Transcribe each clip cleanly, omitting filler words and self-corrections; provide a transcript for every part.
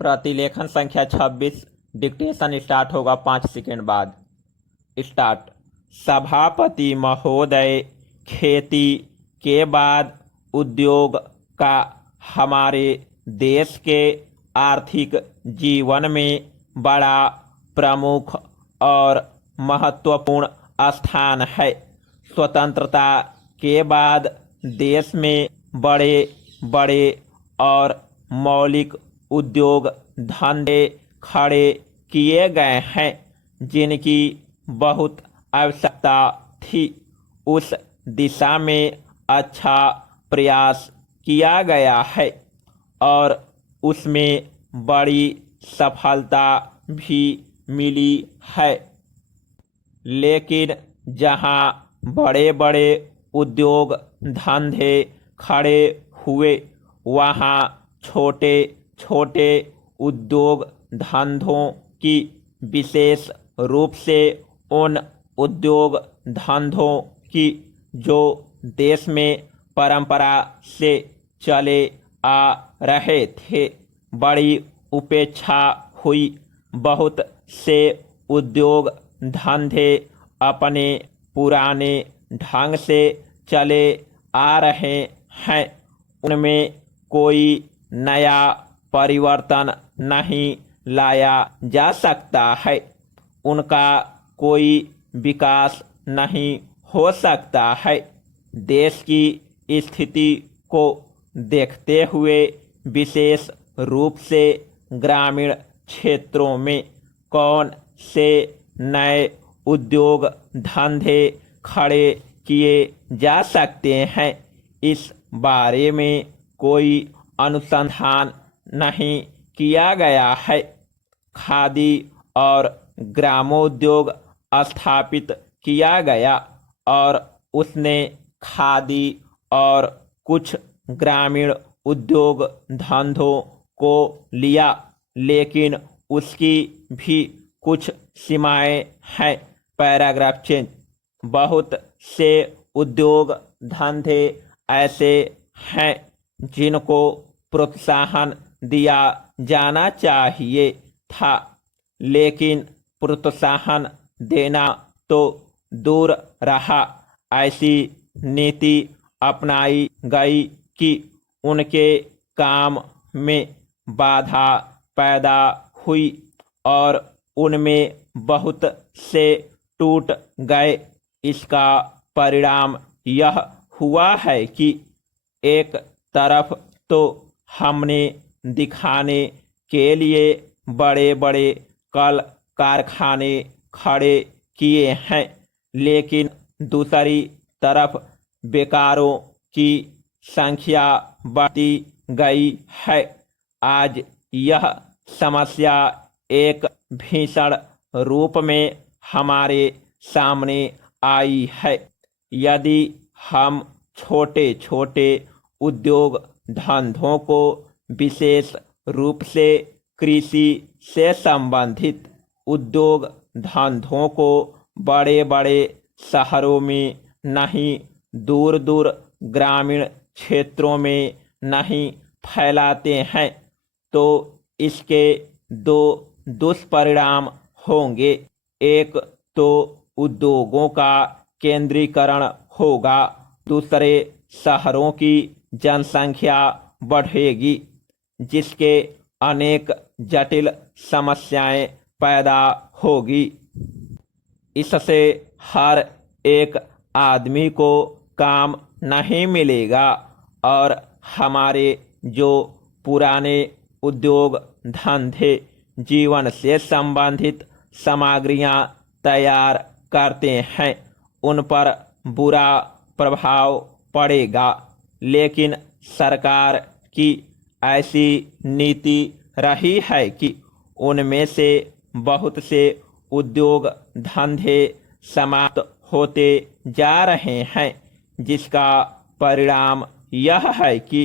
प्रतिलेखन संख्या 26। Dictation start होगा 5 सेकंड बाद। स्टार्ट। सभापति महोदय, खेती के बाद उद्योग का हमारे देश के आर्थिक जीवन में बड़ा प्रमुख और महत्वपूर्ण स्थान है। स्वतंत्रता के बाद देश में बड़े बड़े और मौलिक उद्योग धंधे खड़े किए गए हैं जिनकी बहुत आवश्यकता थी। उस दिशा में अच्छा प्रयास किया गया है और उसमें बड़ी सफलता भी मिली है। लेकिन जहां बड़े बड़े उद्योग धंधे खड़े हुए, वहां छोटे छोटे उद्योग धंधों की, विशेष रूप से उन उद्योग धंधों की जो देश में परंपरा से चले आ रहे थे, बड़ी उपेक्षा हुई। बहुत से उद्योग धंधे अपने पुराने ढंग से चले आ रहे हैं, उनमें कोई नया परिवर्तन नहीं लाया जा सकता है, उनका कोई विकास नहीं हो सकता है। देश की स्थिति को देखते हुए विशेष रूप से ग्रामीण क्षेत्रों में कौन से नए उद्योग धंधे खड़े किए जा सकते हैं, इस बारे में कोई अनुसंधान नहीं किया गया है। खादी और ग्रामोद्योग स्थापित किया गया और उसने खादी और कुछ ग्रामीण उद्योग धंधों को लिया, लेकिन उसकी भी कुछ सीमाएं हैं। Paragraph change. बहुत से उद्योग धंधे ऐसे हैं जिनको प्रोत्साहन दिया जाना चाहिए था, लेकिन प्रोत्साहन देना तो दूर रहा, ऐसी नीति अपनाई गई कि उनके काम में बाधा पैदा हुई और उनमें बहुत से टूट गए। इसका परिणाम यह हुआ है कि एक तरफ तो हमने दिखाने के लिए बड़े बड़े कल कारखाने खड़े किए हैं, लेकिन दूसरी तरफ बेकारों की संख्या बढ़ती गई है। आज यह समस्या एक भीषण रूप में हमारे सामने आई है। यदि हम छोटे छोटे उद्योग धंधों को, विशेष रूप से कृषि से संबंधित उद्योग धंधों को बड़े बड़े शहरों में नहीं, दूर दूर ग्रामीण क्षेत्रों में नहीं फैलाते हैं, तो इसके दो दुष्परिणाम होंगे। एक तो उद्योगों का केंद्रीकरण होगा, दूसरे शहरों की जनसंख्या बढ़ेगी, जिसके अनेक जटिल समस्याएं पैदा होगी। इससे हर एक आदमी को काम नहीं मिलेगा और हमारे जो पुराने उद्योग धंधे जीवन से संबंधित सामग्रियां तैयार करते हैं, उन पर बुरा प्रभाव पड़ेगा। लेकिन सरकार की ऐसी नीति रही है कि उनमें से बहुत से उद्योग धंधे समाप्त होते जा रहे हैं, जिसका परिणाम यह है कि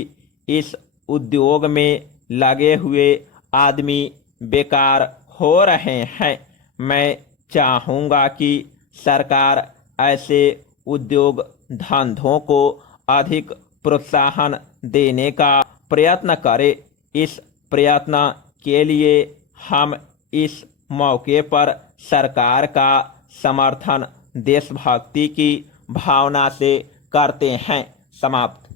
इस उद्योग में लगे हुए आदमी बेकार हो रहे हैं। मैं चाहूँगा कि सरकार ऐसे उद्योग धंधों को अधिक प्रोत्साहन देने का प्रयत्न करे। इस प्रयत्न के लिए हम इस मौके पर सरकार का समर्थन देशभक्ति की भावना से करते हैं। समाप्त।